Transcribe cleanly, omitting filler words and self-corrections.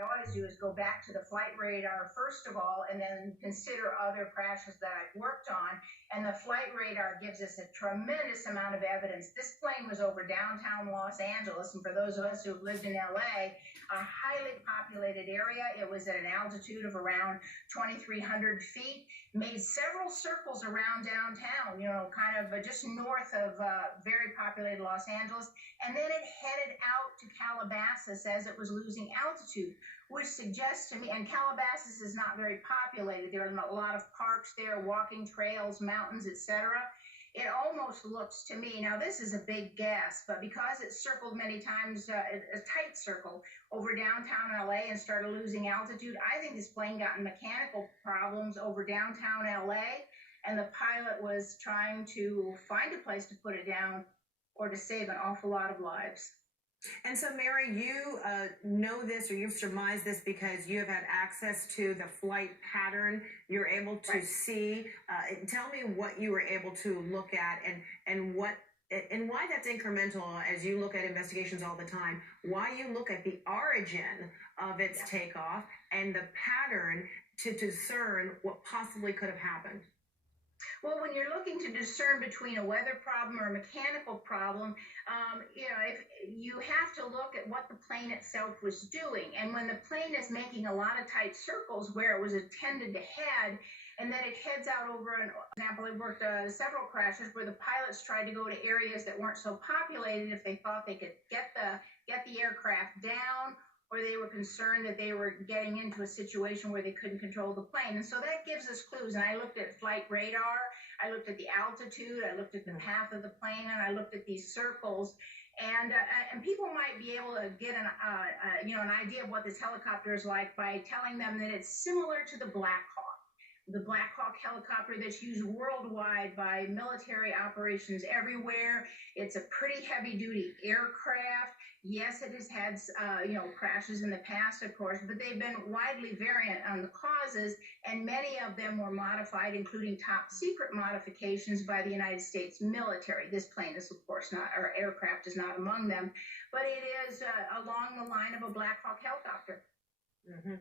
I always do is go back to the flight radar first of all, and then consider other crashes that I've worked on. And the flight radar gives us a tremendous amount of evidence. This plane was over downtown Los Angeles, and for those of us who've lived in LA, a highly populated area. It was at an altitude of around 2,300 feet, made several circles around downtown, kind of just north of very populated Los Angeles, and then it headed out to Calabasas as it was losing altitude, which suggests to me, and Calabasas is not very populated. There are a lot of parks there, walking trails, mountains, etc. It almost looks to me, now this is a big guess, but because it circled many times, a tight circle over downtown LA and started losing altitude, I think this plane got in mechanical problems over downtown LA, and the pilot was trying to find a place to put it down or to save an awful lot of lives. And so, Mary, you know this, or you've surmised this because you have had access to the flight pattern. You're able to see. Tell me what you were able to look at, and why that's incremental as you look at investigations all the time. Why you look at the origin of its takeoff and the pattern to discern what possibly could have happened. Well, when you're looking to discern between a weather problem or a mechanical problem, if you have to look at what the plane itself was doing. And when the plane is making a lot of tight circles where it was intended to head, and then it heads out over, an example, I worked several crashes where the pilots tried to go to areas that weren't so populated if they thought they could get the aircraft down, or they were concerned that they were getting into a situation where they couldn't control the plane. And so that gives us clues. And I looked at flight radar, I looked at the altitude, I looked at the path of the plane, and I looked at these circles. And people might be able to get an idea of what this helicopter is like by telling them that it's similar to the Black Hawk. The Black Hawk helicopter that's used worldwide by military operations everywhere. It's a pretty heavy-duty aircraft. Yes, it has had crashes in the past, of course, but they've been widely variant on the causes, and many of them were modified, including top-secret modifications by the United States military. This plane is, of course, not, or aircraft is not among them, but it is along the line of a Black Hawk helicopter. Mm-hmm.